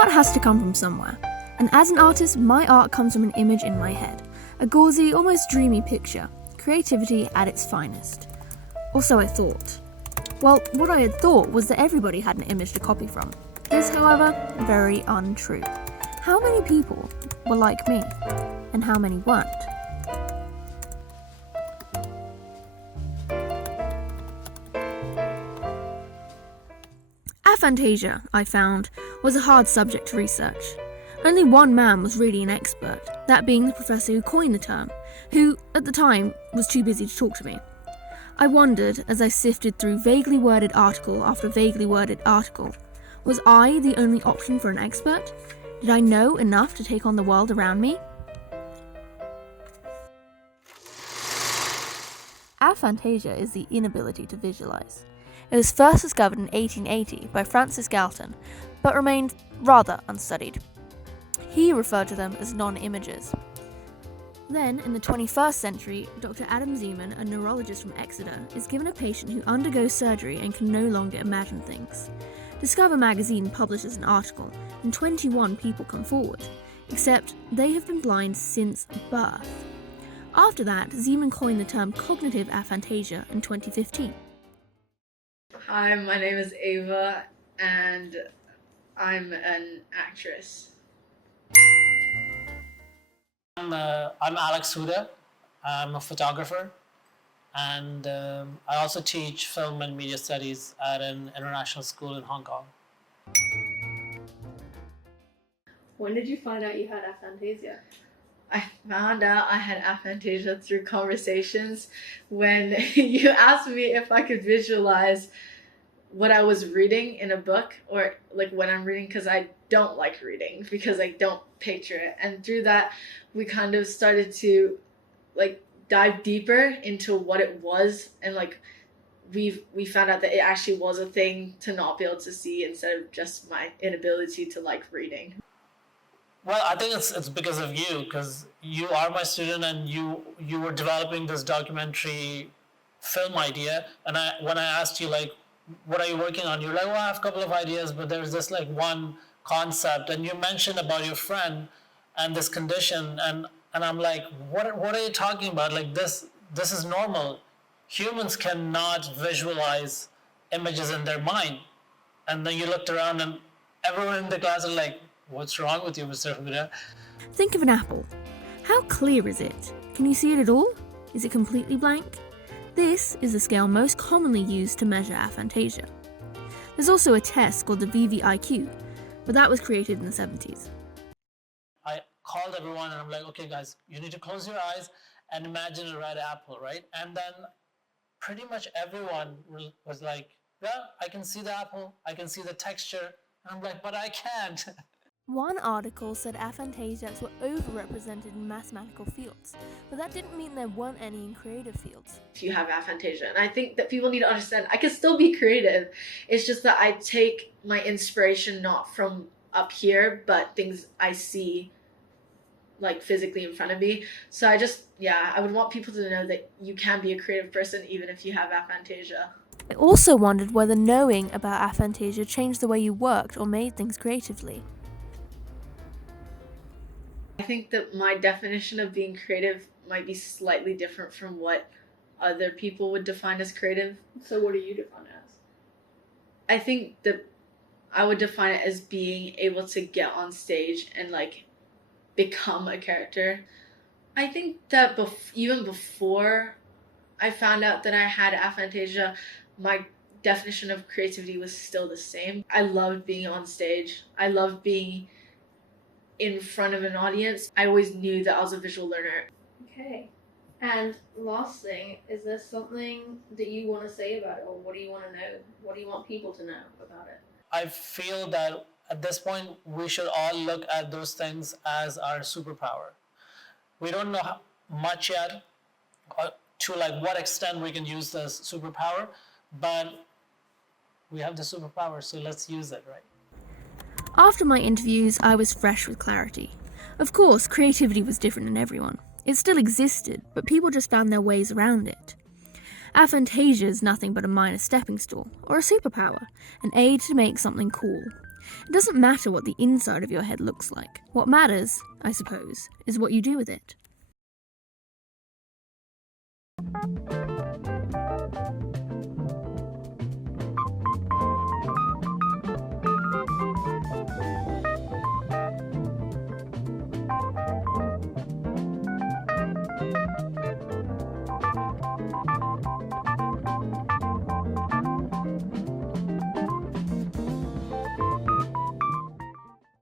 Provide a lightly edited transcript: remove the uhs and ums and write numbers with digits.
Art has to come from somewhere, and as an artist, my art comes from an image in my head, a gauzy, almost dreamy picture, creativity at its finest. Or so I thought. Well, what I had thought was that everybody had an image to copy from. This, however, very untrue. How many people were like me, and how many weren't? Aphantasia, I found, was a hard subject to research. Only one man was really an expert, that being the professor who coined the term, who, at the time, was too busy to talk to me. I wondered, as I sifted through vaguely worded article after vaguely worded article, was I the only option for an expert? Did I know enough to take on the world around me? Aphantasia is the inability to visualize. It was first discovered in 1880 by Francis Galton, but remained rather unstudied. He referred to them as non-images. Then, in the 21st century, Dr. Adam Zeman, a neurologist from Exeter, is given a patient who undergoes surgery and can no longer imagine things. Discover magazine publishes an article, and 21 people come forward, except they have been blind since birth. After that, Zeman coined the term cognitive aphantasia in 2015. Hi, my name is Ava, and I'm an actress. I'm Alex Huda. I'm a photographer, and I also teach film and media studies at an international school in Hong Kong. When did you find out you had aphantasia? I found out I had aphantasia through conversations when you asked me if I could visualize what I was reading in a book, or like when I'm reading, because I don't like reading because I don't picture it. And through that, we kind of started to like dive deeper into what it was, and like we found out that it actually was a thing to not be able to see instead of just my inability to like reading. Well, I think it's because of you, because you are my student and you were developing this documentary film idea, and when I asked you like, what are you working on? You're like, well, I have a couple of ideas, but there's this like one concept, and you mentioned about your friend and this condition, and I'm like, what are you talking about? Like this is normal. Humans cannot visualize images in their mind. And then you looked around and everyone in the class are like, what's wrong with you, Mr. Huda? Think of an apple. How clear is it? Can you see it at all? Is it completely blank? This is the scale most commonly used to measure aphantasia. There's also a test called the VVIQ, but that was created in the 70s. I called everyone and I'm like, okay guys, you need to close your eyes and imagine a red apple, right? And then pretty much everyone was like, yeah, I can see the apple, I can see the texture. And I'm like, but I can't. One article said aphantasias were overrepresented in mathematical fields, but that didn't mean there weren't any in creative fields. If you have aphantasia, and I think that people need to understand, I can still be creative. It's just that I take my inspiration not from up here, but things I see like physically in front of me. So I would want people to know that you can be a creative person even if you have aphantasia. I also wondered whether knowing about aphantasia changed the way you worked or made things creatively. I think that my definition of being creative might be slightly different from what other people would define as creative. So what do you define it as? I think that I would define it as being able to get on stage and like become a character. I think that even before I found out that I had aphantasia, my definition of creativity was still the same. I loved being on stage. I loved being in front of an audience. I always knew that I was a visual learner. Okay. And last thing, is there something that you want to say about it, or what do you want to know? What do you want people to know about it? I feel that at this point, we should all look at those things as our superpower. We don't know much yet to like what extent we can use this superpower, but we have the superpower, so let's use it, right? After my interviews, I was fresh with clarity. Of course, creativity was different in everyone. It still existed, but people just found their ways around it. Aphantasia is nothing but a minor stepping stool, or a superpower, an aid to make something cool. It doesn't matter what the inside of your head looks like. What matters, I suppose, is what you do with it.